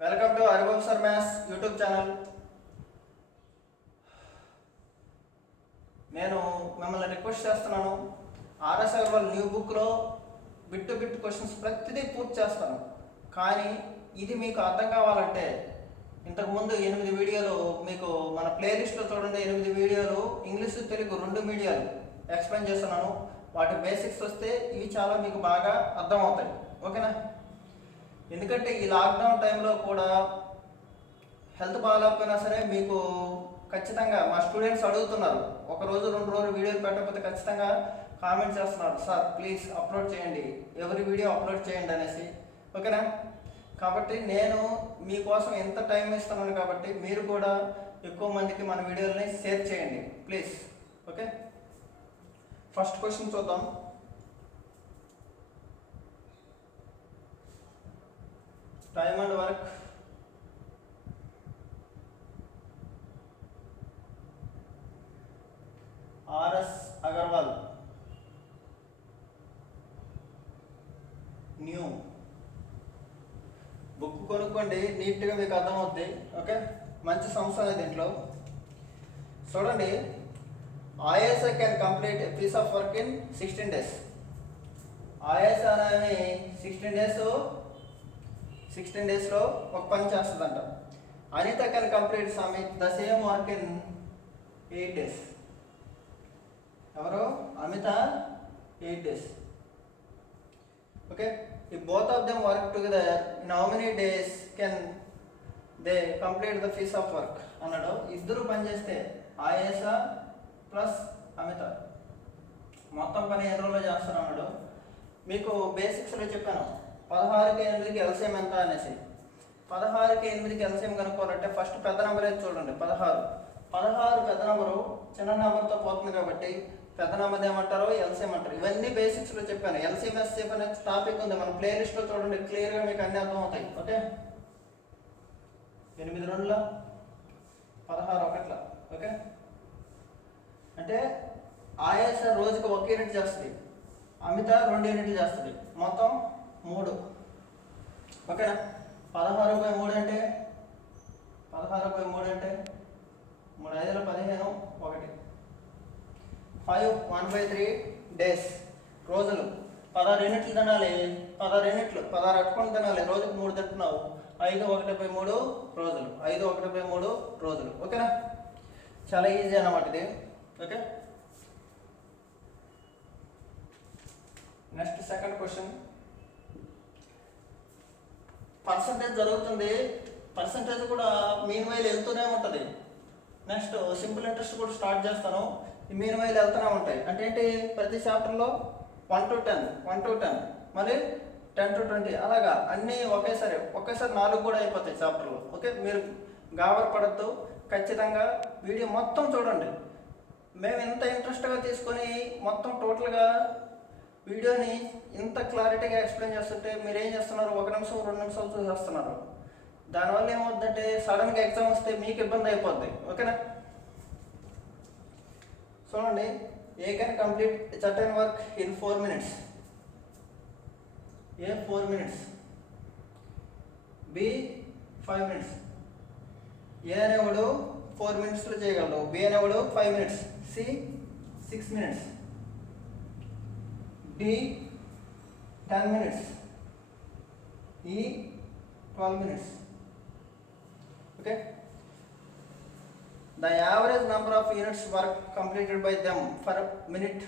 Welcome to Harivansh sir maths YouTube channel. నేను మిమ్మల్ని request చేస్తున్నాను, ఆర్ఎస్ అగర్వాల్ న్యూ బుక్లో బిట్ టు బిట్ క్వశ్చన్స్ ప్రతిదీ పూర్తి చేస్తాను. కానీ ఇది మీకు అర్థం కావాలంటే ఇంతకుముందు 8 వీడియోలు మీకు మన ప్లేలిస్ట్లో చూడండి. 8 వీడియోలు ఇంగ్లీష్ తెలుగు 2 మీడియాలు ఎక్స్ప్లెయిన్ చేస్తున్నాను. వాటి బేసిక్స్ వస్తే ఇవి చాలా మీకు బాగా అర్థమవుతాయి. ఓకేనా? ఎందుకంటే ఈ లాక్డౌన్ టైంలో కూడా హెల్త్ బాగాలేకపోయినా సరే మీకు ఖచ్చితంగా మా స్టూడెంట్స్ అడుగుతున్నారు, ఒక రోజు 2 రోజులు వీడియోలు పెట్టకపోతే ఖచ్చితంగా కామెంట్ చేస్తున్నారు, సార్ ప్లీజ్ అప్లోడ్ చేయండి, ఎవరి వీడియో అప్లోడ్ చేయండి అనేసి. ఓకేనా? కాబట్టి నేను మీకోసం ఎంత టైం ఇస్తున్నాను కాబట్టి మీరు కూడా ఎక్కువ మందికి మన వీడియోలని షేర్ చేయండి ప్లీజ్. ఓకే, ఫస్ట్ క్వశ్చన్ చూద్దాం. Time and work RS Agarwal new book కొనుక్కోండి, నీట్గా మీకు అర్థమవుద్ది. ఓకే, మంచి సంస్థ అనేది దీంట్లో. చూడండి, ISI can complete a piece of work in 16 days. ISI అనేది 16 daysలో ఒక పని చేస్తుందంట. Anita can complete the same work in 8 days. ఎవరు? Amita 8 days. Okay, if both of them work together, in how many days can they complete the piece of work అన్నాడు. ఇద్దరు పని చేస్తే ఆయేష ప్లస్ అమిత మొత్తం పని ఎన్ని రోజుల్లో చేస్తారు అన్నాడు. మీకు బేసిక్స్లో చెప్పాను 16కి 8కి ఎల్సిఎం ఎంత అనేసి. 16కి 8కి ఎల్సిఎం కనుక్కోవాలంటే ఫస్ట్ పెద్ద నెంబర్ అయితే చూడండి. 16 పెద్ద నెంబరు చిన్న నెంబర్తో పోతుంది కాబట్టి పెద్ద నెంబర్ ఏమంటారో ఎల్సిఎం అంటారు. ఇవన్నీ బేసిక్స్లో చెప్పాను. ఎల్సిఎం ఎస్సిఎం అనే టాపిక్ ఉంది మన ప్లేలిస్ట్లో చూడండి, క్లియర్గా మీకు అన్నీ అర్థమవుతాయి. ఓకే, 8 2 16 1. ఓకే, అంటే ఆయాస రోజుకి 1 యూనిట్ చేస్తుంది, అమిత 2 యూనిట్లు చేస్తుంది, మొత్తం 3. ఓకేనా? 16/3 అంటే 3 5 15 1. 5 1/3 డేస్, రోజులు. 16 యూనిట్లు తినాలి, 16 యూనిట్లు 16 అట్టుకొని తినాలి, రోజుకు 3 తింటున్నావు. 5 1/3 రోజులు, 5 1/3 రోజులు. ఓకేనా? చాలా ఈజీ అన్నమాట ఇది. Okay, next second question. Percentage జరుగుతుంది, పర్సంటేజ్ కూడా మీన్ వైల్ వెళ్తూనే ఉంటుంది. నెక్స్ట్ సింపుల్ ఇంట్రెస్ట్ కూడా స్టార్ట్ చేస్తాను. ఈ మీన్ వైల్ వెళ్తూనే ఉంటాయి. అంటే ఏంటి? ప్రతి చాప్టర్లో 1 to 10 మళ్ళీ 10 to 20 అలాగా అన్నీ ఒకేసారి 4 కూడా అయిపోతాయి చాప్టర్లు. ఓకే, మీరు గాబర్ పడద్దు, ఖచ్చితంగా వీడియో మొత్తం చూడండి. మేము ఇంత ఇంట్రెస్ట్గా తీసుకొని మొత్తం టోటల్గా వీడియోని ఇంత క్లారిటీగా ఎక్స్ప్లెయిన్ చేస్తుంటే మీరు ఏం చేస్తున్నారు? 1 నిమిషం 2 నిమిషాలు చూసేస్తున్నారు. దానివల్ల ఏమవుతుందంటే సడన్గా ఎగ్జామ్ వస్తే మీకు ఇబ్బంది అయిపోద్ది. ఓకేనా? చూడండి, A can complete certain work in 4 minutes. A 4 minutes, B 5 minutes. A అనేవాడు 4 minutesలో చేయగలడు, బి అనేవాడు 5 minutes, C 6 minutes, D 10 minutes, E 12 minutes. Okay, the average number of units work completed by them for minute.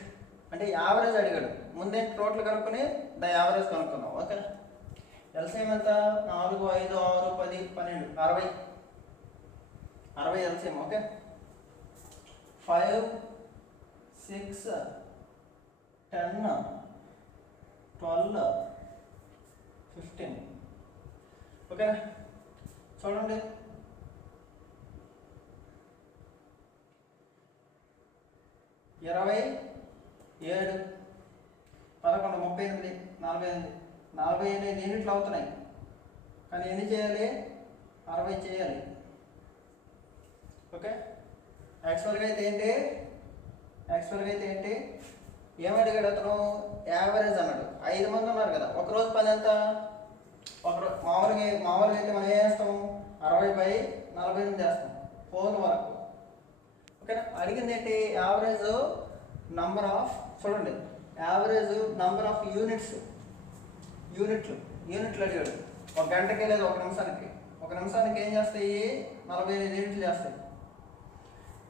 అంటే average అడిగాడు, ముందే total కనుక్కొని the average కనుక్కుందాం. Okay, LCM ఎంత? 4 5 6 10 12 60 ఎల్సిఎం. ఓకే, 5 6 10 12 15. ఓకే, చూడండి, 27 11 38 48 యూనిట్లు అవుతున్నాయి. కానీ ఎన్ని చేయాలి? 60 చేయాలి. ఓకే, యాక్చువల్గా అయితే ఏంటి ఏమడిగాడు అతను? యావరేజ్ అన్నాడు. 5 మంది ఉన్నారు కదా, ఒకరోజు పని ఎంత? మామూలుగా అయితే మనం ఏం చేస్తాము 60/48 చేస్తాం 4 వరకు. ఓకేనా. అడిగింది ఏంటి యావరేజ్ నంబర్ ఆఫ్, చూడండి యావరేజ్ నంబర్ ఆఫ్ యూనిట్లు అడిగాడు. ఒక గంటకి లేదు ఒక నిమిషానికి ఏం చేస్తాయి 45 యూనిట్లు చేస్తాయి.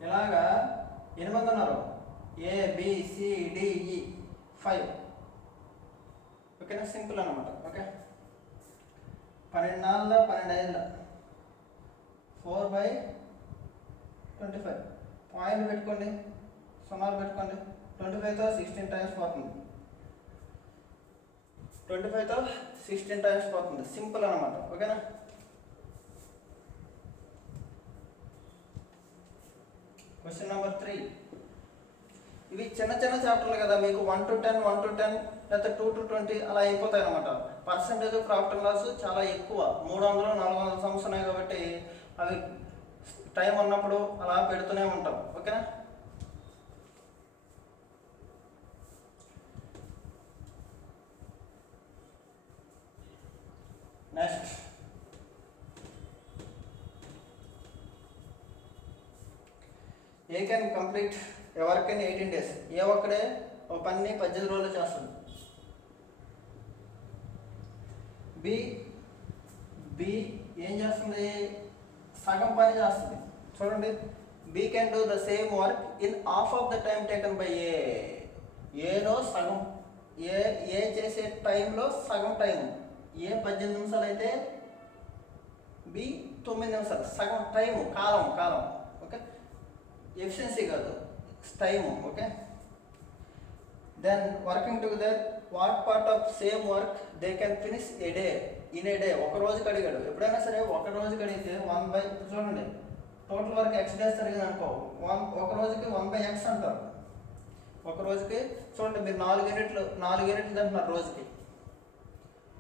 ఇలాగా 8 ఉన్నారు, ABCDE 5. ఓకేనా, సింపుల్ అనమాట. ఓకే, 12 4 12 4/25. పాయింట్ పెట్టుకోండి, సున్నాలు పెట్టుకోండి. 25తో 16 టైమ్స్ పోతుంది. 25తో 16 టైమ్స్ పోతుంది. సింపుల్ అనమాట. ఓకేనా. Question number 3. ఇవి చిన్న చాప్టర్లు కదా, మీకు 1 to 10 లేకపోతే 2 to 20 అలా అయిపోతాయి అనమాట. పర్సంటేజ్ ప్రాఫిట్ అండ్ లాస్ చాలా ఎక్కువ, 300 400 సమ్స్ ఉన్నాయి కాబట్టి అవి టైం ఉన్నప్పుడు అలా పెడుతూనే ఉంటాం. ఓకేనా. Next, A can complete A work in 18 days. A ఒక్కడే ఒక పని 18 రోజులు చేస్తుంది. బి ఏం చేస్తుంది, సగం పని చేస్తుంది. చూడండి, B can do the same work in half of the time taken by ఏలో సగం, ఏ చేసే టైంలో సగం టైం. ఏ 18 నిమిషాలు అయితే బి 9 నిమిషాలు, సగం టైము, కాలం. ఓకే, ఎఫిషియన్సీ కాదు, time. Okay. Then working together, what part of same work they can finish in a day. ఒక రోజుకి అడిగాడు. ఎప్పుడైనా సరే ఒక రోజుకి అడిగితే 1/, చూడండి టోటల్ వర్క్ X డేస్ జరిగింది అనుకో, ఒక రోజుకి 1/X అంటారు. ఒక రోజుకి చూడండి, మీరు 4 యూనిట్లు అంటున్నారు రోజుకి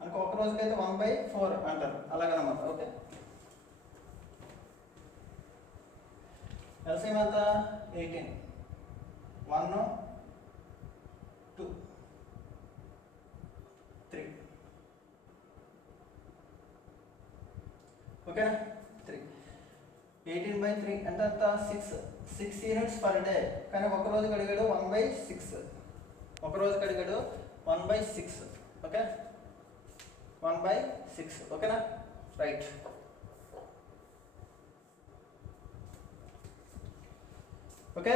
అనుకో, ఒక రోజుకి అయితే 1/4 అంటారు. అలాగనమాట. ఓకే, ఎల్సిఎం ఎంత 18, 1 2 3. ఓకేనా. 3 18/3 ఎంత 6 యూనిట్స్ పర్ డే. కానీ ఒక రోజుకి అడిగాడు 1/6. ఒక రోజుకి అడిగాడు 1/6. ఓకే, 1/6. ఓకేనా, right. Okay,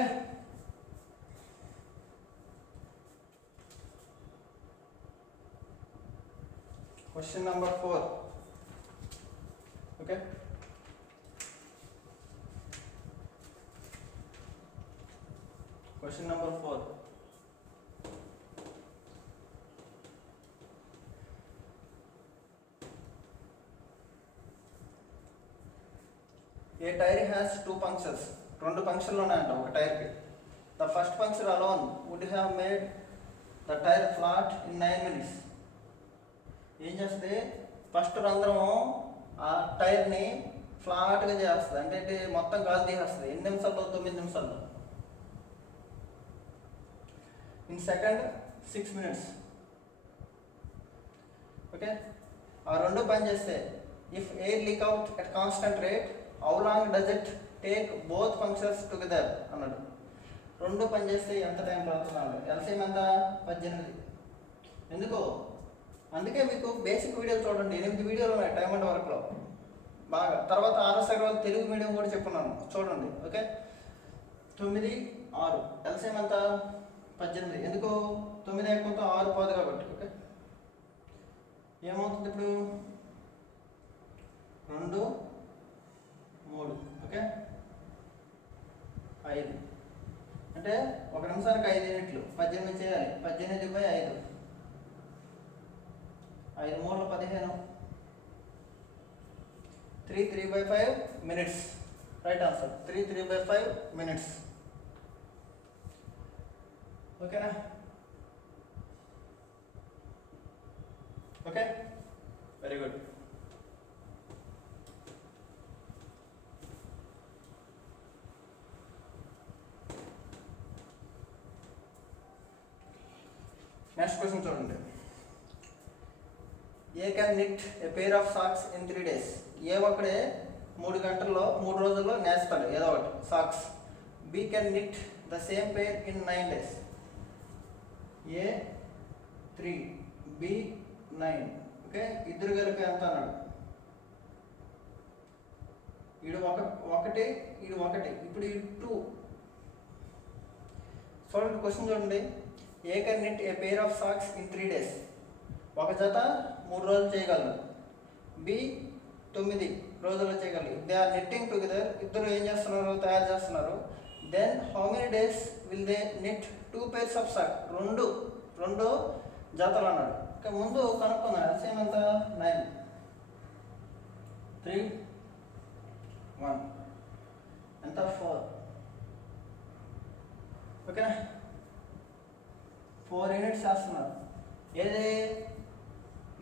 question number 4. Okay, question number 4. A tyre has 2 punctures. 2 పంక్చర్లు ఉన్నాయంట ఒక టైర్కి. The first puncture alone would have made the tyre flat in 9 minutes. ఏం చేస్తే ఫస్ట్ రంధ్రము ఆ టైర్ని ఫ్లాట్గా చేస్తుంది. అంటే మొత్తం గాలి తీసేస్తుంది. ఎన్ని నిమిషాల్లో? 9 నిమిషాల్లో. In second 6 minutes. ఓకే, ఆ రెండు పని చేస్తే if air leak out at constant rate how long does it take both functions together అన్నాడు. రెండు పని చేస్తే ఎంత టైం పడుతున్నాడు? ఎల్సిఎం ఎంత 18. ఎందుకు? అందుకే మీకు బేసిక్ వీడియోలు చూడండి, 8 వీడియోలు ఉన్నాయి టైమ్ అండ్ వర్క్లో బాగా. తర్వాత ఆర్ఎస్ అగర్వాల్ తెలుగు మీడియం కూడా చెప్పున్నాను, చూడండి. ఓకే, 9 6 ఎల్సిఎం ఎంత 18. ఎందుకు? 9 ఎక్కువతో 6 పోదు కాబట్టి. ఓకే, ఏమవుతుంది ఇప్పుడు? 2 3. ఓకే, 5 అంటే ఒక నిమిషానికి 5 యూనిట్లు. 18 చేయాలి. 18/5 5 3 15. 3/5 minutes. Right answer 3/5 minutes. ఓకేనా? Okay, very good. Next question చూడండి. A can knit a pair of socks in 3 days. A ఒకడే 3 రోజుల్లో నేస్తాడు ఏదో ఒకటి socks. B can knit the same pair in 9 days. A 3, B 9. Okay, ఇద్దరు కలిపి ఎంత అన్నాడు? ఈడు ఒకటి, ఈడు ఒకటి, ఇప్పుడు ఈ 2. చూడండి క్వశ్చన్ చూడండి. A can knit a pair of socks in 3 days. ఒక జత 3 రోజులు చేయగలరు. బి 9 రోజుల్లో చేయగలరు. They are knitting together. ఇద్దరు ఏం చేస్తున్నారు? తయారు చేస్తున్నారు. Then how many days will they knit 2 pairs of sock. రెండు జతలు అన్నాడు. ఇక ముందు కనుక్కున్నా సేమ్ ఎంత? 9, 3, 1 ఎంత? 4. ఓకేనా? 4 యూనిట్స్ చేస్తున్నారు. ఏది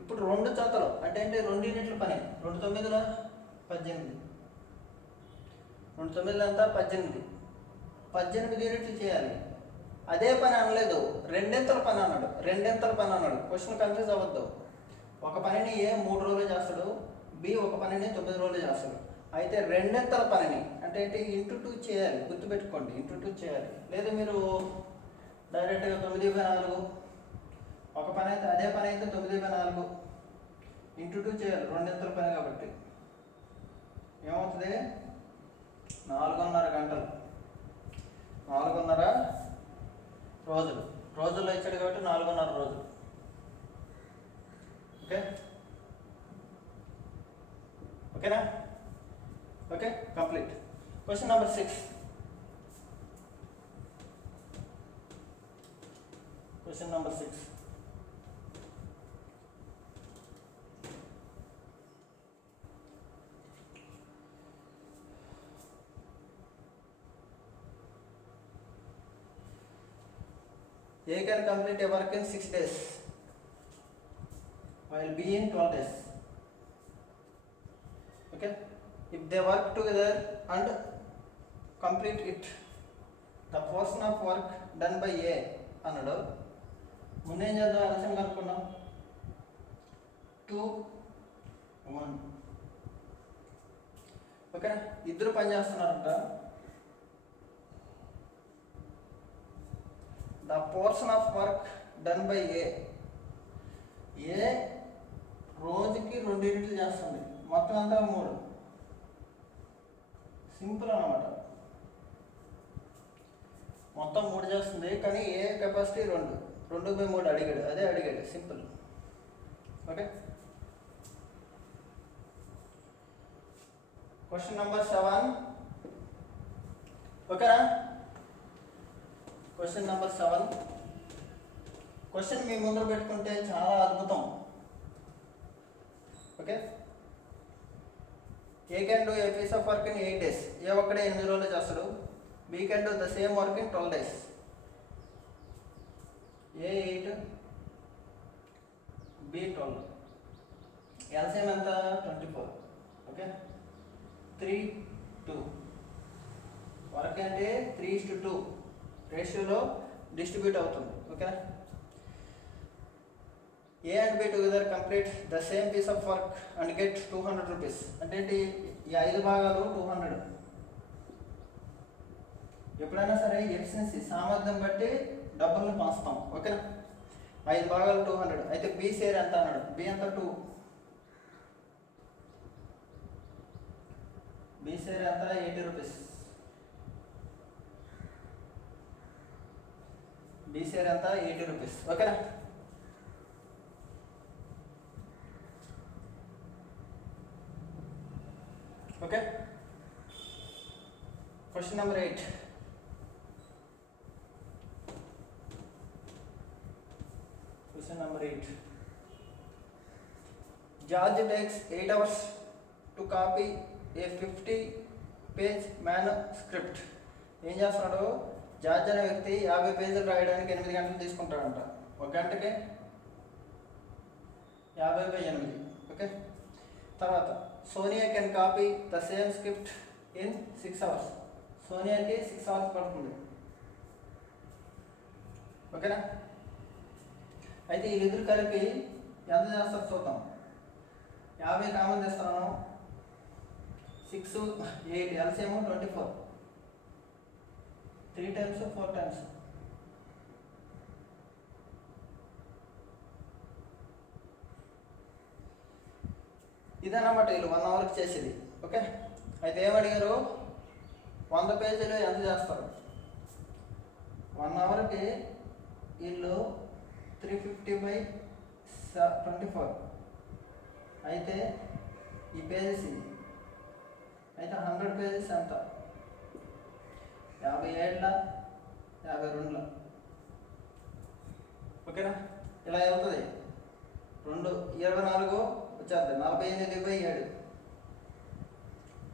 ఇప్పుడు 2 జతలు అంటే 2 యూనిట్ల పని. 2 9 18, 2 9 ఎంత? 18 యూనిట్లు చేయాలి. అదే పని అనలేదు, రెండింతల పని అన్నాడు. క్వశ్చన్ కన్ఫ్యూజ్ అవ్వద్దు. ఒక పనిని ఏ 3 రోజులు చేస్తాడు, బి ఒక పనిని 9 రోజులు చేస్తాడు. అయితే రెండింతల పనిని అంటే ఏంటి? ఇంటూ 2 చేయాలి. గుర్తుపెట్టుకోండి, ఇంటూ 2 చేయాలి. లేదా మీరు డైరెక్ట్గా 9/4 ఒక పని అయితే అదే పని అయితే 9/4 ఇంటూ 2 చేయాలి. రెండింతల పని కాబట్టి ఏమవుతుంది? 4.5 గంటలు, 4.5 రోజులు. రోజుల్లో ఇచ్చాడు కాబట్టి 4.5 రోజులు. ఓకేనా? Okay, complete. Question number 6. Question number 6. A can complete a work in 6 days while B in 12 days. Okay, if they work together and complete it, the portion of work done by A అన్నాడు. ముందేం చేద్దాం? ఆలస్యం కనుక్కున్నాం. 2, 1. ఓకేనా? ఇద్దరు పని చేస్తున్నారంట. The portion of work done by A. A రోజుకి 2 యూనిట్లు చేస్తుంది. మొత్తం అంతా 3. సింపుల్ అన్నమాట. మొత్తం 3 చేస్తుంది, కానీ ఏ కెపాసిటీ 2/3 అడిగాడు. అదే అడిగాడు, సింపుల్. Okay, question number 7. ఓకేనా? Question number 7. క్వశ్చన్ మీ ముందర పెట్టుకుంటే చాలా అద్భుతం. Okay, A can do a piece of work in 8 days. A ఒక్కడే 8 రోజులు చేస్తాడు. B can do the same work in 12 days. A 8, B 12. LCM ఎంత? 24. ఓకే, 3, 2. వర్క్ అంటే 3:2 రేషియోలో డిస్ట్రిబ్యూట్ అవుతుంది. ఓకేనా? A and B together complete the same piece of work and get 200 rupees. అంటే ఏంటి? ఈ 5 భాగాలు 200. ఎప్పుడైనా సరే ఎఫిషియన్సీ సామర్థ్యం బట్టి డబ్బుల్ని పంచుతాం. ఓకేనా? 5 భాగాలు 200. అయితే బి షేర్ ఎంత అన్నాడు? బి ఎంత? 2. బి షేర్ ఎంత? 80 రూపీస్. బి షేర్ ఎంత? 80 రూపీస్. ఓకేనా? Okay, question number 8. Question number 8. George takes 8 hours to copy a 50-page manuscript. ఏం చేస్తున్నాడు? జార్జ్ అనే వ్యక్తి 50 పేజీలు రాయడానికి 8 గంటలు తీసుకుంటాడంట. 1 గంటకి 50/8. ఓకే, తర్వాత Sonia can copy the same script in 6 hours. సోనియాకి 6 hours పడుతుంది. ఓకేనా? అయితే వీళ్ళిద్దరు కలిపి ఎంత చేస్తారు చూద్దాం. 50 కామన్ తీస్తున్నాను, 6 8 ఎల్సిఎం 24, 3 టైమ్స్ 4 టైమ్స్. ఇదన్నమాట వీళ్ళు 1 అవర్కి చేసేది. ఓకే, అయితే ఏమడిగారు, 100 పేజీలు ఎంత చేస్తారు? 1 అవర్కి వీళ్ళు 350/24 అయితే ఈ పేజెస్ అయితే 100 పేజెస్ ఎంత? 57 52. ఓకేనా, ఇలా వెళ్తుంది. 24 వచ్చేద్ది, 48/7,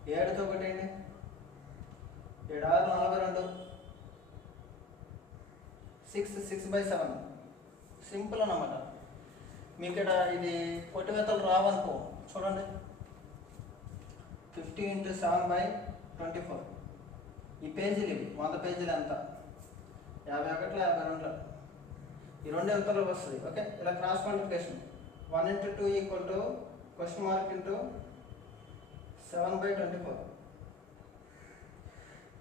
7తో ఒకటేంటి, 7 6 42, 6/7. సింపుల్ అన్నమాట. మీకు ఇక్కడ ఇది పొట్టివేతలు రావనుకో, చూడండి, 50 × 7/24. ఈ పేజీలు ఇవి 100 పేజీలు ఎంత? 51 52. ఈ రెండు ఎంతలోకి వస్తుంది. ఓకే, ఇలా క్రాస్ మల్టిప్లికేషన్ 1 × 2 = (7/24).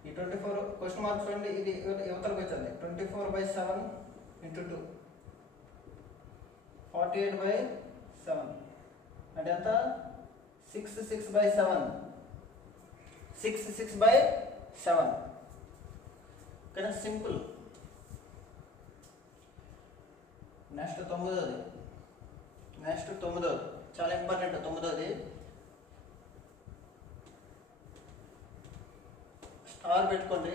ఈ 24 క్వశ్చన్ మార్క్ చూడండి, ఇది యువతలకు వచ్చింది. 24/7 × 2 48/7 అంటే ఎంత? 6/7. 6/7. ఓకేనా, సింపుల్. నెక్స్ట్ 9ది. చాలా ఇంపార్టెంట్ 9ది. స్టార్ పెట్టుకోండి.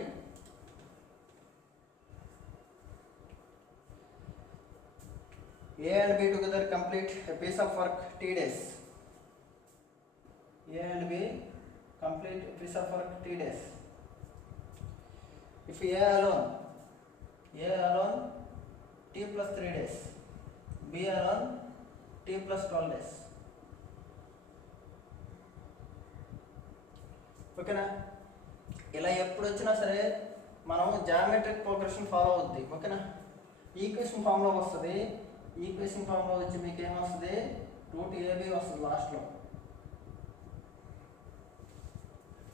A and B together complete a piece of work T days. A and B complete a piece of work T days. If A alone T plus 3 days, B alone T plus 12 days. ఓకేనా, ఇలా ఎప్పుడు వచ్చినా సరే మనం geometric progression follow అవుద్ది. ఓకేనా, equation ఫామ్లో వస్తుంది. ఈక్వేషన్ ఫామ్లో వచ్చి మీకు ఏమొస్తుంది? √AB వస్తుంది లాస్ట్లో.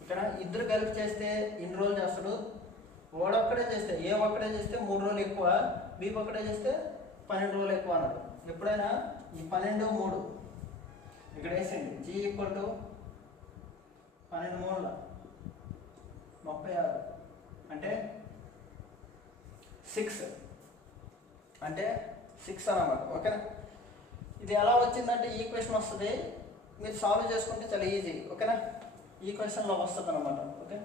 ఓకేనా, ఇద్దరు కలిపి చేస్తే ఎన్ని రోజులు చేస్తాడు? ఓడొక్కడే చేస్తే, ఏ ఒక్కడే చేస్తే 3 రోజులు ఎక్కువ, బి ఒక్కడే చేస్తే 12 రోజులు ఎక్కువ అన్నాడు. ఎప్పుడైనా ఈ 12 3 ఇక్కడ వేసేయండి. G = 12 3 36 అంటే 6 అన్నమాట. ఓకేనా, ఇది ఎలా వచ్చిందంటే ఈక్వేషన్ వస్తుంది, మీరు సాల్వ్ చేసుకుంటే చాలా ఈజీ. ఓకేనా, ఈక్వేషన్లో వస్తుంది అన్నమాట. ఓకే,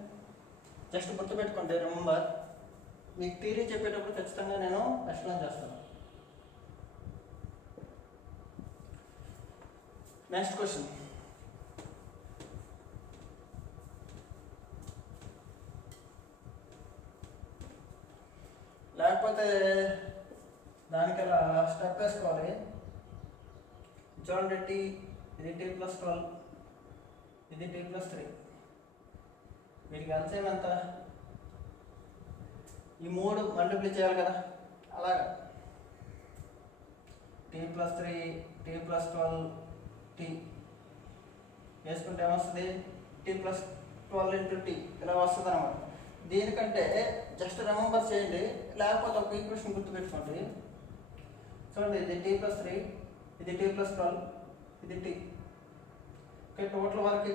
జస్ట్ గుర్తుపెట్టుకోండి. రిమెంబర్, మీకు థియరీ చెప్పేటప్పుడు ఖచ్చితంగా నేను ఎక్స్ప్లెయిన్ చేస్తాను. Next question. లేకపోతే దానికి అలా స్టెప్ వేసుకోవాలి. చూడండి, ఇది T + 12, ఇది T + 3. వీటికి ఎల్సిఎం ఎంత? ఈ 3 మల్టిప్లై చేయాలి కదా. అలాగా T + 3 T + 12 T వేసుకుంటే ఏమొస్తుంది? T + 12 × T ఇలా వస్తుంది అన్నమాట. దీనికంటే జస్ట్ రిమెంబర్ చేయండి, లేకపోతే ఒక ఈక్వేషన్ గుర్తుపెట్టుకోండి. చూడండి, ఇది T + 3, ఇది T + 12, ఇది T. Okay, total work =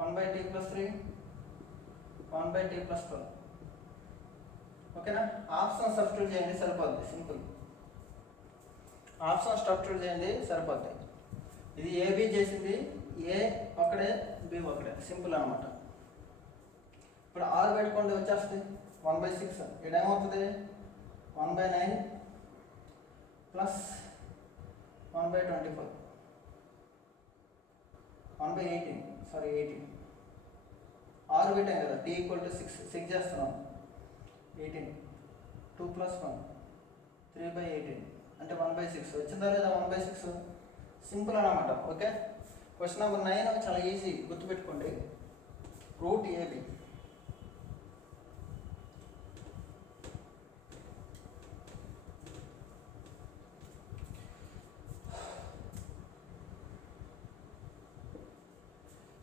1/T + 3 1/T + 12. ఓకేనా, ఆప్షన్ సబ్స్టిట్యూట్ చేయండి సరిపోద్ది. సింపుల్, ఆప్షన్ సబ్స్టిట్యూట్ చేయండి సరిపోద్ది. ఇది AB చేసింది, A ఒకడే B ఒకడే, సింపుల్ అన్నమాట. ఇప్పుడు 6 పెట్టుకోండి, వచ్చేస్తుంది 1/6. ఇక్కడ ఏమవుతుంది? 1/9 + 1/24 1/18. 18. 6 పెట్టాం కదా, T = 6 చేస్తున్నాం. 18 2 + 1 3/18 అంటే 1/6 వచ్చిందా లేదా? 1/6 సింపుల్ అన్నమాట. ఓకే, క్వశ్చన్ నెంబర్ 9 చాలా ఈజీ, గుర్తుపెట్టుకోండి. √AB.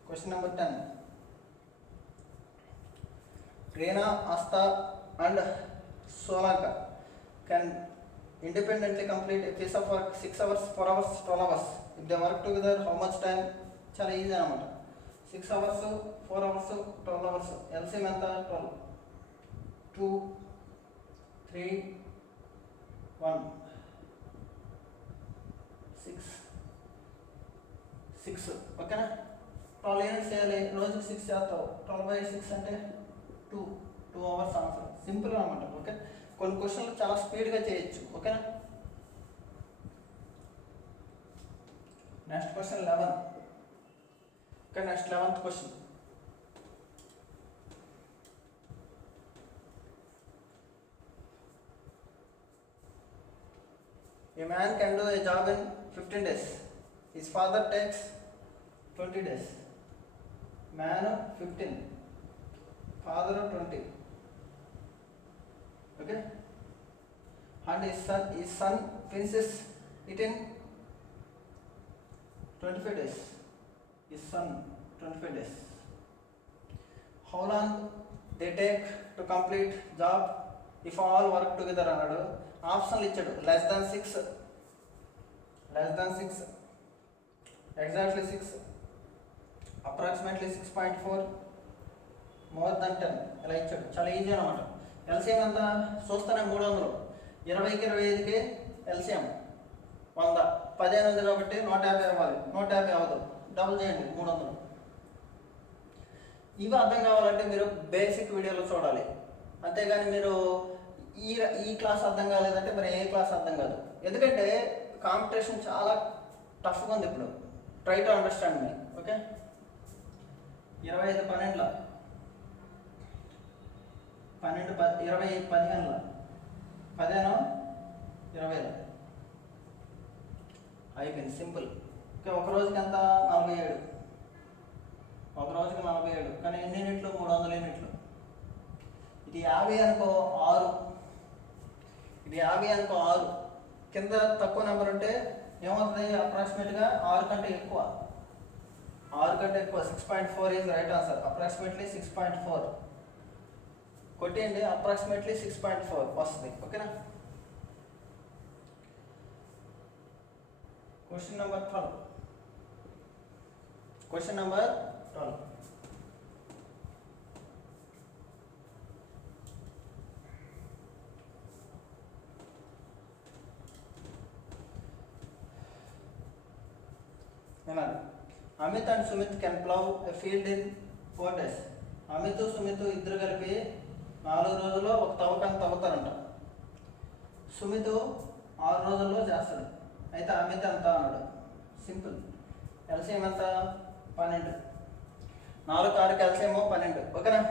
Question number 10. Reena, Asta and Solaka can independently complete a piece of work 6 hours, 4 hours, 12 hours. If they work together, how much time? చాలా ఈజీ అనమాట. 6 hours, 4 hours, 12 hours. LCM ఎంత? 12. 2, 3, 1, 6. ఓకేనా? 12 units చేయాలి, రోజుకి 6 చేస్తావు. 12/6 అంటే 2 hours answer. Simple అనమాట. Okay, కొన్ని క్వశ్చన్లు చాలా స్పీడ్గా చేయొచ్చు. ఓకేనా? Next question 11. Okay, next 11th question. A man can do a job in 15 days. His father takes 20 days. Man 15, father 20. Okay, and his son finishes it in 25 days. His son 25 days. How long they take to complete job if all work together అన్నాడు. ఆప్షన్లు ఇచ్చాడు. less than 6, exactly 6, approximately 6.4, more than 10 ఇలా ఇచ్చాడు. చాలా easy అనమాట. LCM ఎంత చూస్తానే 300. 20కి 25కి LCM 100. 15 ఉంది కాబట్టి 150 అవ్వాలి. 150 అవ్వదు, డబుల్ చేయండి 300. ఇవి అర్థం కావాలంటే మీరు బేసిక్ వీడియోలో చూడాలి. అంతేగాని మీరు ఈ క్లాస్ అర్థం కాలేదంటే మరి ఏ క్లాస్ అర్థం కాదు. ఎందుకంటే కాంపిటీషన్ చాలా టఫ్గా ఉంది ఇప్పుడు. Try to understand me. Okay, 25 12 12 20 15 15 20 అయిపోయింది. సింపుల్. ఓకే, ఒక రోజుకి ఎంత? 47. ఒక రోజుకి 47. కానీ ఎన్ని యూనిట్లు? 300 యూనిట్లు. ఇది 50 అనుకో 6. ఇది 50 అనుకో 6. కింద తక్కువ నెంబర్ ఉంటే ఏమవుతుంది? అప్రాక్సిమేట్గా 6 కంటే ఎక్కువ. 6.4 ఈజ్ రైట్ ఆన్సర్. అప్రాక్సిమేట్లీ 6.4 కొట్టేయండి. అప్రాక్సిమేట్లీ 6.4 వస్తుంది. ఓకేనా? Question number 12. Question number 12. Amit and Sumit can plough a field in 4 days. Amit Sumit ఇద్దరు కలిపి 4 రోజుల్లో ఒక తవ్వకాన్ని తవ్వుతారంట. సుమిత్ 6 రోజుల్లో చేస్తాడు. అయితే అమిత్ ఎంత అన్నాడు. సింపుల్. ఎల్సిఎం ఎంత? 12. 4 6కి ఎల్సిఎం 12. ఓకేనా?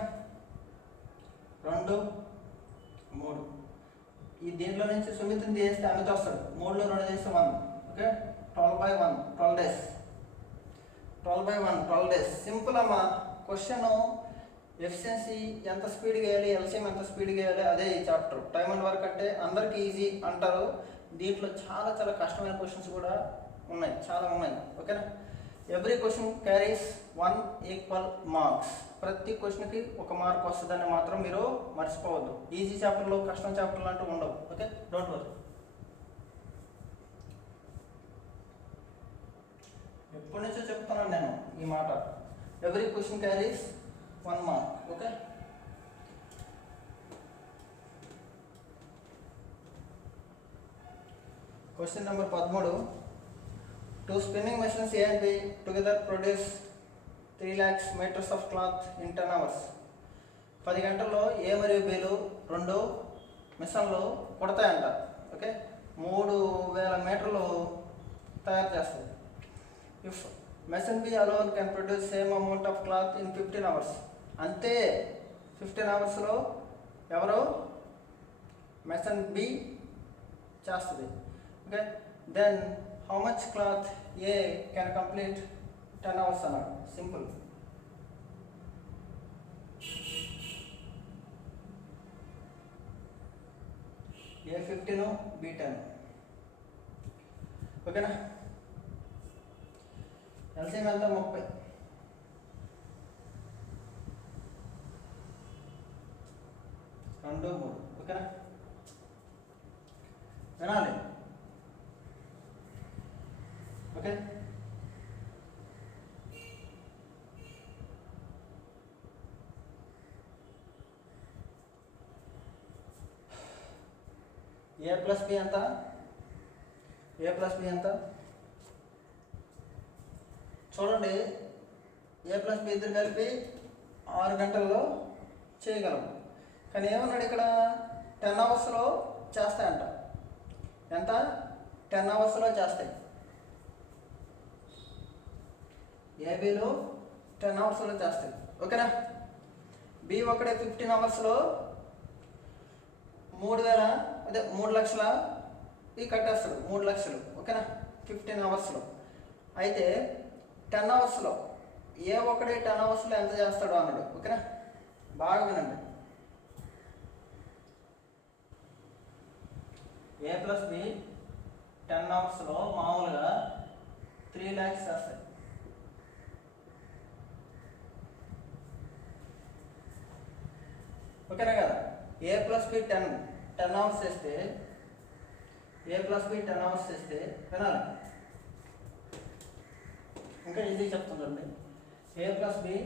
2 3. ఈ దీంట్లో నుంచి సుమిత్ని తీస్తే అమిత్ వస్తాడు. 3లో 2 చేస్తే 1. Okay, 12/1 12 days. 12/1 12 days. సింపుల్ అమ్మా. క్వశ్చన్ ఎఫిషియన్సీ ఎంత స్పీడ్గా వేయాలి, ఎల్సిఎం ఎంత స్పీడ్గా వేయాలి, అదే ఈ చాప్టర్. టైమ్ అండ్ వర్క్ అంటే అందరికీ ఈజీ అంటారు. దీంట్లో చాలా చాలా కష్టమైన క్వశ్చన్స్ కూడా ఉన్నాయి, చాలా ఉన్నాయి. ఓకేనా? Every question carries 1 equal marks. ప్రతి క్వశ్చన్కి 1 మార్క్ వస్తుందని మాత్రం మీరు మర్చిపోవద్దు. ఈజీ చాప్టర్లో కష్టం చాప్టర్లు అంటూ ఉండవు. Okay, don't worry. ఎప్పటి నుంచో చెప్తున్నాను నేను ఈ మాట. Every question carries 1 mark. Okay, question number 13. 2 spinning machines A and B together produce 3 lakhs meters of cloth in 10 hours. 10 గంటల్లో ఏ మరియు బీలు 2 మిషన్లు కుడతాయంట. ఓకే, 3000 మీటర్లు తయారు చేస్తుంది. If machine B alone can produce same amount of cloth in 15 hours. అంతే 15 hoursలో ఎవరు? Machine B చేస్తుంది. Okay, then how much cloth A can complete 10 hours అన్నాడు. సింపుల్. A 15 B 10. ఓకేనా? ఎల్సిఎం ఎంత? 30. 2 3 ఓకేనా? వినాలి. ఓకే, ఏ ప్లస్ బి ఎంత? ఏ ప్లస్ బి ఎంత? చూడండి, ఏ ప్లస్ బి ఇద్దరు కలిపి 6 గంటల్లో చేయగలము. కానీ ఏమన్నాడు ఇక్కడ, 10 అవర్స్లో చేస్తాయంట. ఎంత? 10 అవర్స్లో చేస్తాయి. ఏబీలో 10 అవర్స్లో చేస్తాయి. ఓకేనా? బి ఒకటే 15 అవర్స్లో 3 లక్షల ఈ కట్టేస్తాడు, 3 లక్షలు. ఓకేనా? 15 అవర్స్లో. అయితే 10 అవర్స్లో ఏ ఒకటి 10 అవర్స్లో ఎంత చేస్తాడు అన్నాడు. ఓకేనా? బాగా వినండి. ఏ ప్లస్ బి 10 అవర్స్లో మామూలుగా 3 lakhs చేస్తాయి. ఓకేనా కదా? ఏ ప్లస్ బి 10 అవర్స్ చేస్తే, ఏ ప్లస్ బి 10 అవర్స్ చేస్తే వినాలి, ఇంకా ఈజీ చెప్తుందండి. ఏ ప్లస్ బి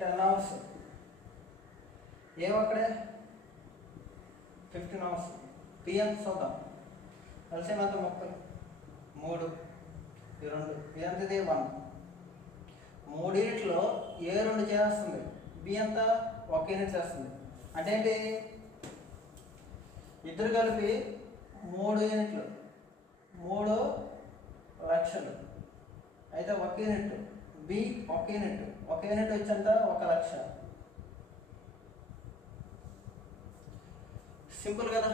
10 అవర్స్, ఏ ఒక్కడే 15 అవర్స్. పి ఎంత చూద్దాం. ఎల్సిఎం ఎంత? 30. 3 2 ఎంతది? 1. 3 యూనిట్లో ఏ 2 చేస్తుంది, బి ఎంత? 1 యూనిట్ చేస్తుంది. అంటే ఏంటి? ఇద్దరు కలిపి 3 యూనిట్లు, 3 లక్షలు. అయితే 1 యూనిట్, బి 1 యూనిట్. 1 యూనిట్ వచ్చేంత 1 లక్ష. సింపుల్ కదా?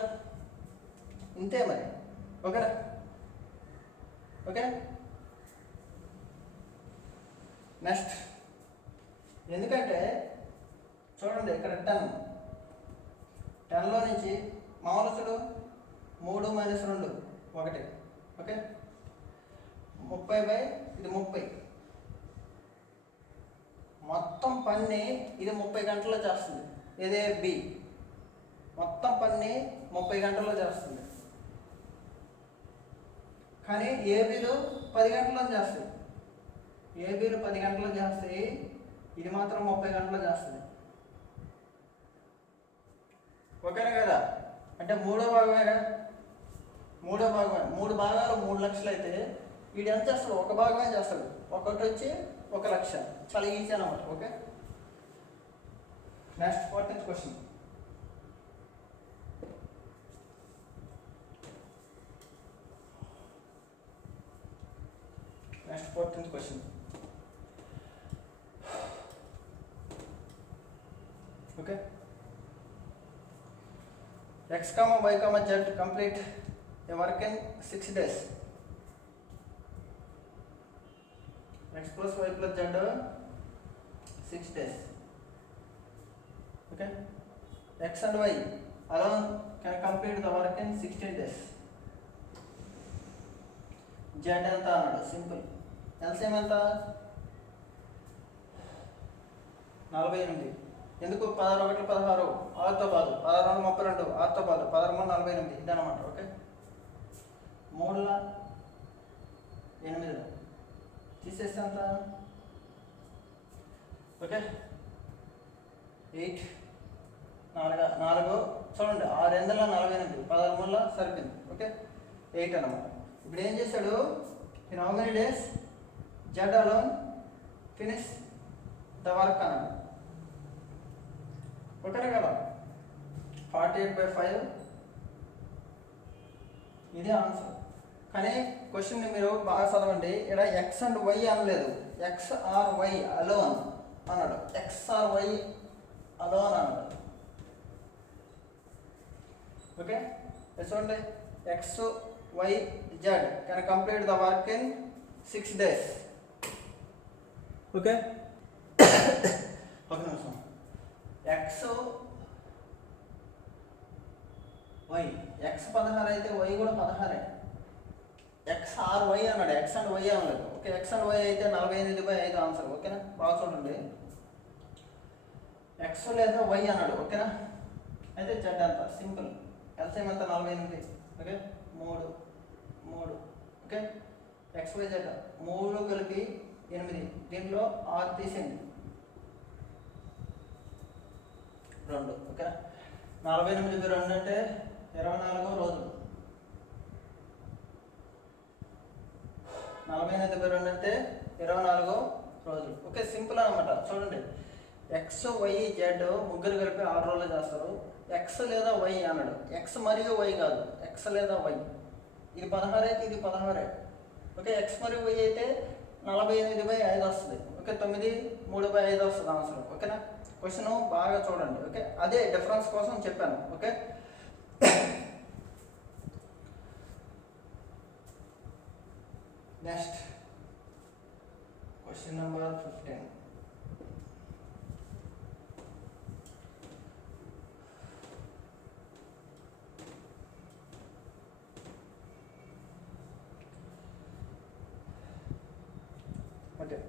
ఇంతే మరి. ఓకేనా? Okay, next. ఎందుకంటే చూడండి ఇక్కడ 10లో నుంచి మామూలు చూడు, 3 - 2 1. ఓకే, 30 ఇది 30. మొత్తం పని ఇది 30 గంటల్లో చేస్తుంది. ఇదే బి మొత్తం పని 30 గంటల్లో చేస్తుంది. కానీ ఏబీలు 10 గంటల్లో చేస్తాయి. ఏబీలు 10 గంటల్లో చేస్తాయి, ఇది మాత్రం 30 గంటల్లో చేస్తుంది. ఓకేనా కదా? అంటే మూడో భాగమేగా, 3 భాగాలు 3 లక్షలు అయితే వీడు ఎంత చేస్తాడు? 1 భాగమే చేస్తాడు. ఒకటి వచ్చి 1 లక్ష. చాలా ఈజీ అన్నమాట. Okay, next 14th question. Next 14th question. Okay, x, y, z complete a work in 6 days. X plus y plus z 6 days. Okay, x and y alone can complete the work in 16 days. Z ఎంత అన్నాడు? Simple. LCM ఎంత? 48. ఎందుకు? 16 1 16, 6తో పాదు, 16 32, 6తో పాదు, 16 48. ఇదన్నమాట. Okay, 3 8 తీసేస్తే ఎంత? Okay, 8 4 చూడండి, 6 8 48, 16 సరిపోయింది. ఓకే, 8 అన్నమాట. ఇప్పుడు ఏం చేశాడు? In how many days Z alone finish the work అన్నాడు. ఓకేనా కదా? 48/5 ఇదే ఆన్సర్. కానీ క్వశ్చన్ని మీరు బాగా చదవండి. ఇక్కడ ఎక్స్ అండ్ వై అనలేదు, ఎక్స్ ఆర్ వై అలోన్ అన్నాడు. ఎక్స్ ఆర్ వై అలోన్ అన్నాడు. ఓకే, చూడండి, X Y Z can complete the work in 6 days. Okay, ఒక నిమిషం. ఎక్స్ వై, ఎక్స్ 16 అయితే వై కూడా 16. ఎక్స్ ఆర్ వై అన్నాడు, ఎక్స్ అండ్ వై అనలేదు. ఓకే, ఎక్స్ అండ్ వై అయితే 48/5 ఆన్సర్. ఓకేనా, బాగా చూడండి. ఎక్స్ లేదా వై అన్నాడు. ఓకేనా, అయితే జెడ్ ఎంత సింపుల్. ఎల్సిఎం ఎంత 48. ఓకే 3 3. ఓకే XYZ 3 కలిపి 8. దీంట్లో 6 తీసింది 2. ఓకే 48/2 అంటే 24 రోజులు. 48/2 అంటే 24 రోజులు. ఓకే సింపుల్ అనమాట. చూడండి XYZ ముగ్గురు కలిపి 6 రోజులు చేస్తారు. X లేదా Y అన్నాడు. X మరియు Y కాదు, X లేదా Y. ఇది 16 అయితే ఇది 16. ఓకే X మరియు Y అయితే 48/5 వస్తుంది. ఓకే 9 3/5 వస్తుంది ఆన్సర్. ఓకేనా క్వశ్చన్ బాగా చూడండి. ఓకే అదే డిఫరెన్స్ కోసం చెప్పాను. Okay next question number 15. Okay.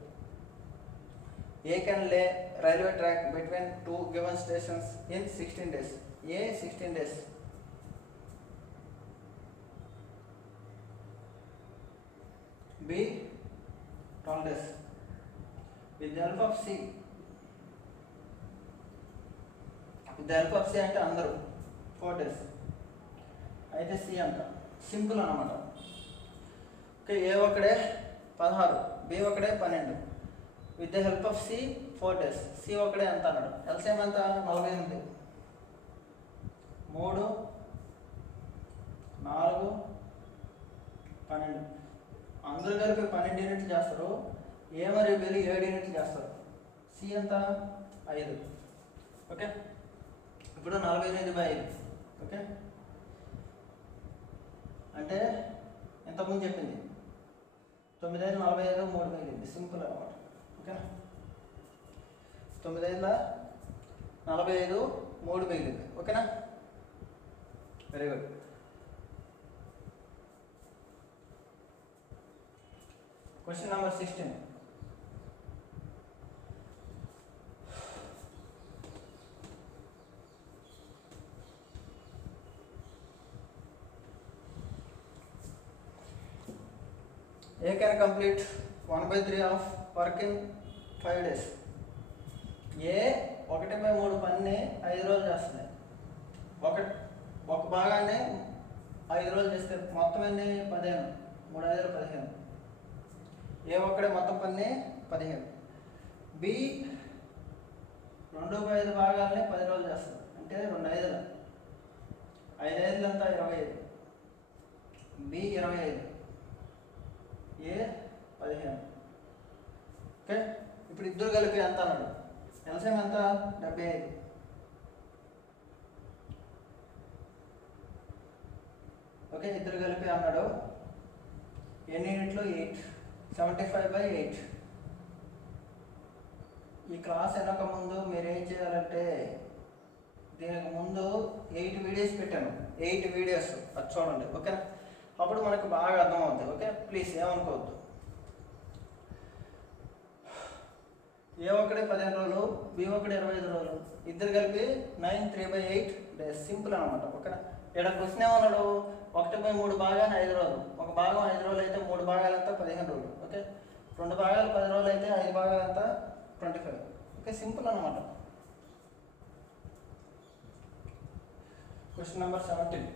A can lay railway track between two given stations in 16 days. A 16 days. B 12 days. With the help of C. With the help of C అంటే అందరూ 4 days. అయితే C అంట simple అన్నమాట. Okay ఏ ఒకడే 16, B ఒకడే 12. With the help of C 4 days. C ఒకడే ఎంత అన్నాడు. ఎల్సిఎం ఎంత 48. 3 4 12. అందరూ కలిపి 12 యూనిట్లు చేస్తారు. ఏ మరియు B 7 యూనిట్లు చేస్తారు. C ఎంత 5. ఓకే ఇప్పుడు 48/5. ఓకే అంటే ఇంతకుముందు చెప్పింది 9 5 45 3 మిగిలింది. సింపుల్ అన్నమాట. ఓకేనా 9 5 45 3 మిగిలింది. ఓకేనా very good. Question number 16. A can complete 1/3 of work in 5 days. ఏ 1/3 పని 5 రోజులు చేస్తుంది. ఒక భాగాన్ని 5 రోజులు చేస్తే మొత్తం ఎన్ని 15. 3 5 15. ఏ ఒక్కడే మొత్తం పని 15. బి 2/5 భాగాలని 10 రోజులు చేస్తుంది. అంటే 2 5 5 5 అంతా 25. బి 25. ఏ 15. ఓకే ఇప్పుడు ఇద్దరు కలిపి ఎంత అన్నాడు. ఎల్సిఎం ఎంత 75. ఓకే ఇద్దరు కలిపి అన్నాడు. ఎన్ని యూనిట్లు 8. 75/8. ఈ క్లాస్ వెనక ముందు మీరు ఏం చేయాలంటే దీనికి ముందు 8 వీడియోస్ పెట్టాను. 8 వీడియోస్ అది చూడండి. ఓకేనా అప్పుడు మనకు బాగా అర్థం అవుతుంది. ఓకే ప్లీజ్ ఏమనుకోవద్దు. ఏ ఒకటే 15 రోజులు, బి ఒకటే 25 రోజులు, ఇద్దరు కలిపి 9 3/8 డేస్. సింపుల్ అనమాట. ఓకేనా ఇక్కడ క్వశ్చన్ ఏమన్నాడు 1/3 భాగాన్ని 5 రోజులు. ఒక భాగం 5 రోజులు అయితే 3 భాగాలంతా 15 రోజులు. ఓకే 2 భాగాలు 10 రోజులు అయితే 5 భాగాలంతా 25. ఓకే సింపుల్ అనమాట. Question number 17.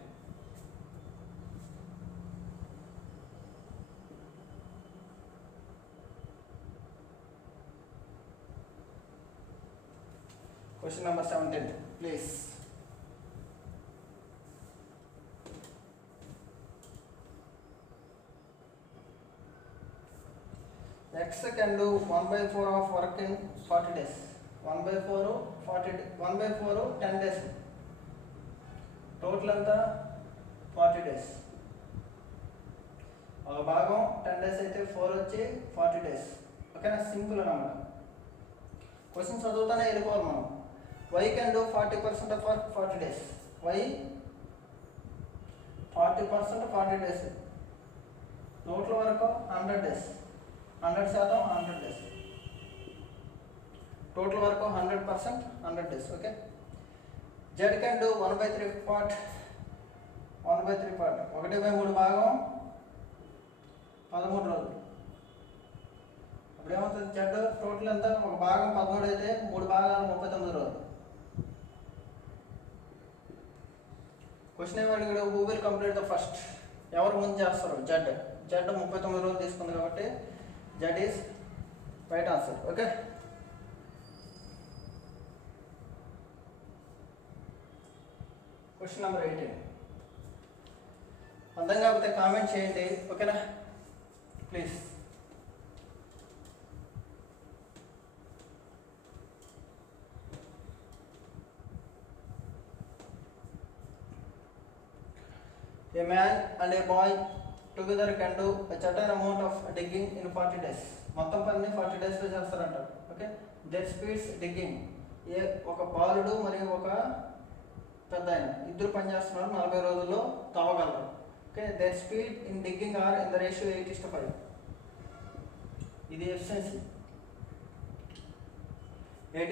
Question number 17, please. X can do 1/4 of work in 40 days. 1/4 10 days. Total anta 40 days. ఒక భాగం 10 days అయితే 4 వచ్చి 40 days. ఓకేనా సింపుల్ అన్నమాట. క్వశ్చన్ చదువుతానే వెళ్ళిపోవాలి మనం. Y can do 40% of work 40 days. Y 40% 40 days. Total వరకు 100 days. 100% 100 days. టోటల్ వరకు 100% 100 days. Okay Z can do 1/3 part 1/3 part 1/3 భాగం 13 రోజులు. ఇప్పుడు ఏమవుతుంది, జెడ్ టోటల్ ఎంత, ఒక భాగం 13 అయితే 3 భాగాలు 39 రోజులు. క్వశ్చన్ ఏమి అడిగాడు, who will complete the first, ఎవరు ముందు చేస్తారు, జెడ్ 39 రోజులు తీసుకుంది కాబట్టి Z is right answer. Okay, question number 18. అర్థం కాకపోతే కామెంట్ చేయండి, ఓకేనా please. A man and a boy together can do a certain amount of digging in 40 days. మొత్తం పని 40 డేస్లో చేస్తారంట. ఓకే, their speeds digging, ఒక బాలుడు మరియు ఒక పెద్ద ఆయన ఇద్దరు పని చేస్తున్నారు, 40 రోజుల్లో తవ్వగలరు. Okay, their speed in digging are in the ratio 8:5. ఇది ఎఫిషియన్సీ,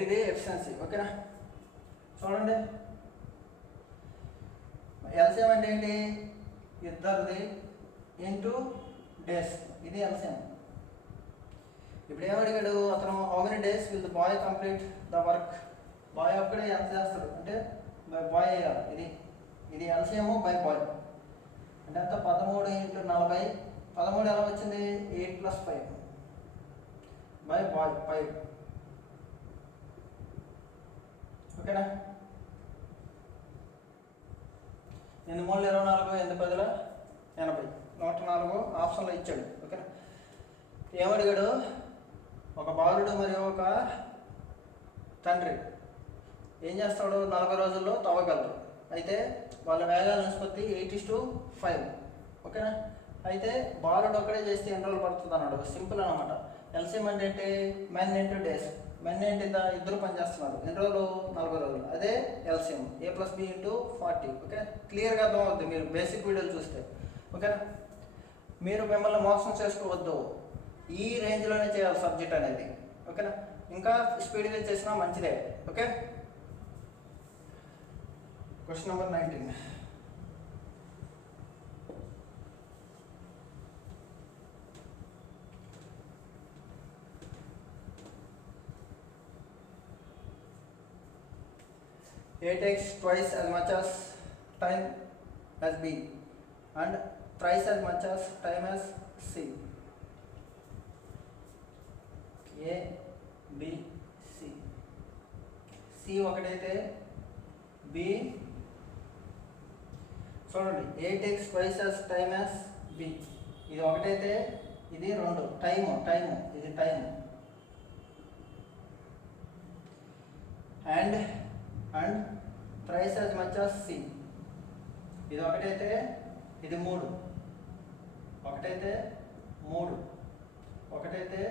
ఇది ఎఫిషియన్సీ. ఓకేనా, చూడండి ఎల్సిఎం అంటే ఏంటి, ఇద్దరిది ఇంటూ డేస్, ఇది ఎల్సిఎం. ఇప్పుడు ఏమడిగాడు అతను, how many days will the boy complete the work, boy ఒక్కడే ఎంత చేస్తాడు అంటే బై బాయ్ వేయాలి. ఇది ఎల్సిఎం బై బాయ్ అంటే అంత 13 × 40. 13 ఎలా వచ్చింది, 8 + 5 బై బాయ్ 5. ఓకేనా, 8 × 3 = 24, 8 × 10 = 80, 104 ఆప్షన్లో ఇచ్చాడు. ఓకేనా, ఏమడిగాడు, ఒక బాలుడు మరియు ఒక తండ్రి ఏం చేస్తాడు, 40 రోజుల్లో తవ్వగలరు. అయితే వాళ్ళ వేగాల నిష్పత్తి 8:5. ఓకేనా, అయితే బాలుడు ఒక్కడే చేస్తే ఎన్ని రోజులు పడుతుంది అన్నాడు. సింపుల్ అనమాట. ఎల్సిఎం అంటే ఏంటి, మెన్ ఇంటూ డేస్. మెన్ ఏంటి, ఇద్దరు పని చేస్తున్నారు, ఎన్ని రోజులు, 40 రోజులు. అదే ఎల్సిఎం, A + B × 40. ఓకే, క్లియర్గా అర్థం అవుద్ది మీరు బేసిక్ వీడియోలు చూస్తే. ఓకేనా, మీరు మిమ్మల్ని మోసం చేసుకోవద్దు, ఈ రేంజ్లోనే చేయాలి సబ్జెక్ట్ అనేది. ఓకేనా, ఇంకా స్పీడ్గా చేసినా మంచిదే. Okay, question number 19. A takes twice as much as time as B and thrice as much as time as C. A, B, C. C ఒకటైతే B, చూడండి A takes twice as time as B. ఇది ఒకటైతే ఇది 2, time ఇది time. And thrice as much as C. ఇది ఒకటైతే ఇది 3, ఒకటైతే 3, ఒకటైతే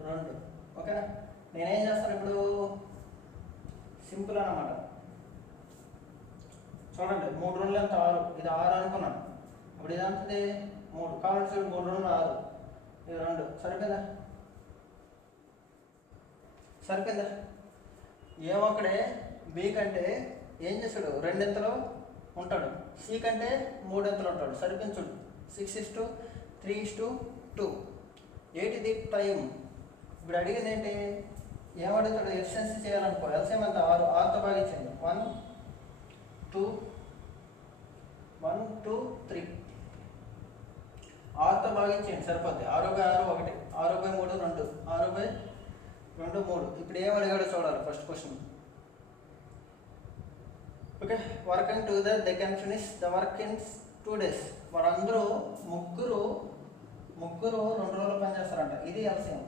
2. ఓకేనా, నేనేం చేస్తాను ఇప్పుడు, సింపుల్ అన్నమాట. చూడండి 3 2 ఎంత 6, ఇది 6 అనుకున్నాను. ఇప్పుడు ఇది అంతది 3, కావాలి చూడండి 3 2 6, ఇది 2. సరిపోయిందా. ఏ ఒక్కడే B కంటే ఏం చేస్తాడు, 2 ఉంటాడు, C కంటే 3 ఉంటాడు. సరిపించుడు 6:3:2. ఏంటిది టైం. ఇప్పుడు అడిగింది ఏంటి, ఏమడుగుతాడు, ఎఫిషియన్సీ చేయాలనుకో. ఎల్సిఎం ఎంత, 6తో భాగించండి. 1 2 3 6తో భాగించండి సరిపోద్ది. 6/6 1, 6/3 2, 6/2 3. ఇప్పుడు ఏమడిగాడో చూడాలి first question. Okay, working together they can finish the work in 2 days. వారందరూ ముగ్గురు 2 రోజులు పనిచేస్తారంట. ఇది ఎల్సిఎం.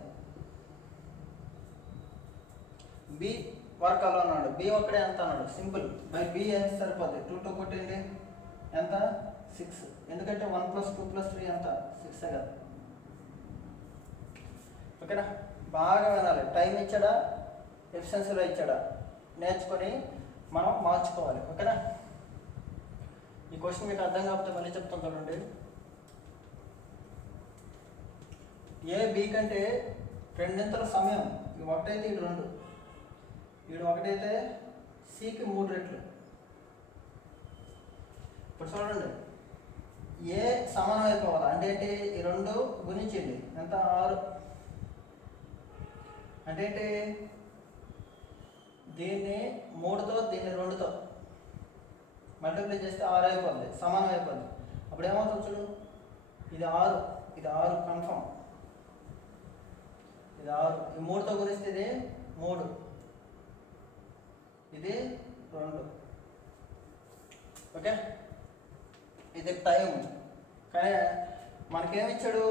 బి వర్క్ అలా అన్నాడు, బి ఒక్కడే ఎంత అన్నాడు. సింపుల్, బై బి ఎంత సరిపోద్ది, 2 2 కొట్టండి ఎంత 6. ఎందుకంటే 1 + 2 + 3 ఎంత 6 కదా. ఓకేనా, బాగా వినాలి. టైం ఇచ్చాడా, ఎఫిషియన్సీలో ఇచ్చాడా నేర్చుకొని మనం మార్చుకోవాలి. ఓకేనా, ఈ క్వశ్చన్ మీకు అర్థం కాకపోతే మళ్ళీ చెప్తాను చూడండి. ఏ బి కంటే 2 సమయం, ఇది ఒకటైతే ఇది 2, ఇది ఒకటైతే సికి 3 రెట్లు. ఇప్పుడు చూడండి, ఏ సమానం అయిపోవాలి అంటే ఏంటి, ఈ 2 గుణించండి ఎంత 6 అంటే ఏంటి, దీన్ని 3తో దీన్ని 2తో మల్టిప్లై చేస్తే 6 అయిపోద్ది, సమానం అయిపోద్ది. అప్పుడు ఏమవుతుంది చూడు, ఇది 6 కన్ఫర్మ్, ఇది 6. ఈ 3తో గుణిస్తే ఇది 3, ఇది 2. ఓకే, ఇది టైం. కానీ మనకేమిచ్చాడు,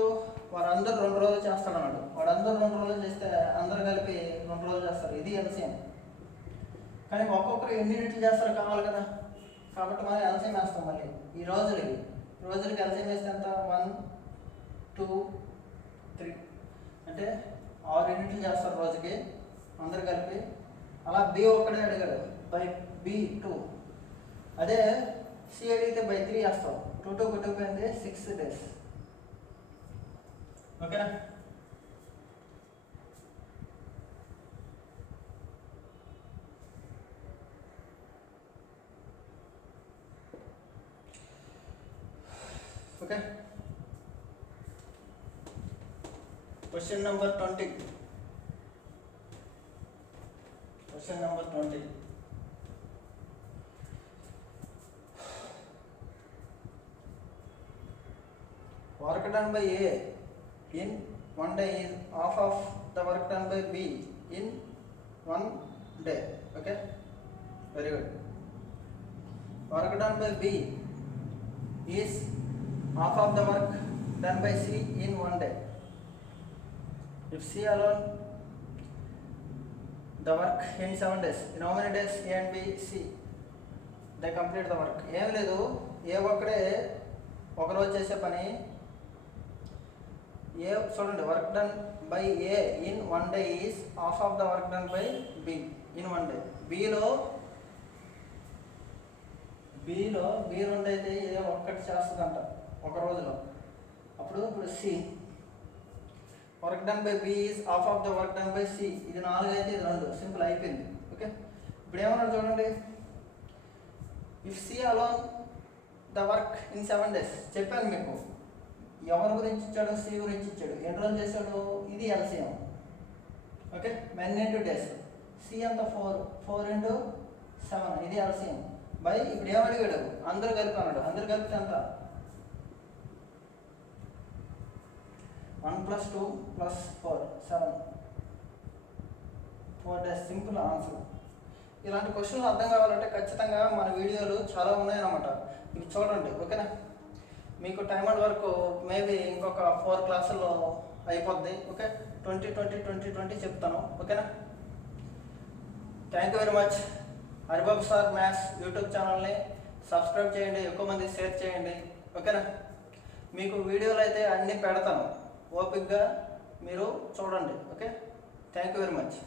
వారందరూ 2 రోజులు చేస్తాడన్నాడు. వాడందరూ 2 రోజులు చేస్తే అందరూ కలిపి 2 రోజులు చేస్తారు, ఇది ఎల్సిఎం. కానీ ఒక్కొక్కరు ఎన్ని యూనిట్లు చేస్తారో కావాలి కదా, కాబట్టి మనం ఎల్సిఎం వేస్తాం. మళ్ళీ ఈ రోజులకి ఎల్సిఎం వేస్తే ఎంత, 1 2 3 అంటే 6 యూనిట్లు చేస్తారు రోజుకి అందరు కలిపి. అలా బి ఒక్కడే అడిగాడు, బై B2. అదే సి అడిగితే బై 3 వేస్తాం. 2 కొట్టుకుపోయింది 6 days. ఓకేనా? Okay, question number 20. Question number 20. Work done by A in 1 day is half of the work done by B in 1 day. Okay, very good. Work done by B is half of the work done by C in 1 day. If C alone the work in 7 days, in how many days A and B, C they complete the work? ఏం లేదు, ఏ ఒక్కడే ఒక రోజు చేసే పని. A చూడండి, work done by A in 1 day is half of the work done by B in 1 day. బిలో B 2 అయితే ఏ ఒక్కటి చేస్తుందంట ఒక రోజులో. అప్పుడు ఇప్పుడు C, work done by B is half of the work done by C. ఇది 4 అయితే ఇది 2, సింపుల్ అయిపోయింది. ఓకే, ఇప్పుడు ఏమన్నాడు చూడండి, if C alone the work in 7 days. చెప్పాను మీకు ఎవరి గురించి ఇచ్చాడు, సి గురించి ఇచ్చాడు. ఎన్ని రోజులు చేశాడు, ఇది LCM. Okay, men into days. C అంత 4 into 7, ఇది ఎల్సిఎం బై ఇప్పుడు ఏమడిగాడు, అందరూ కలిపి అన్నాడు. అందరూ కలిపితే ఎంత, 1 + 2 + 4 7, 4 days. Simple answer. ఇలాంటి క్వశ్చన్లు అర్థం కావాలంటే ఖచ్చితంగా మన వీడియోలు చాలా ఉన్నాయన్నమాట, ఇవి చూడండి. ఓకేనా? మీకు టైం అండ్ వర్క్ మేబీ ఇంకొక 4 క్లాసుల్లో అయిపోద్ది. ఓకే, 20 చెప్తాను. ఓకేనా? Thank you very much. Haribabu sir maths YouTube ఛానల్ని సబ్స్క్రైబ్ చేయండి, ఎక్కువ మంది షేర్ చేయండి. ఓకేనా? మీకు వీడియోలు అయితే అన్నీ పెడతాను, ఓపిక్గా మీరు చూడండి. Okay, thank you very much.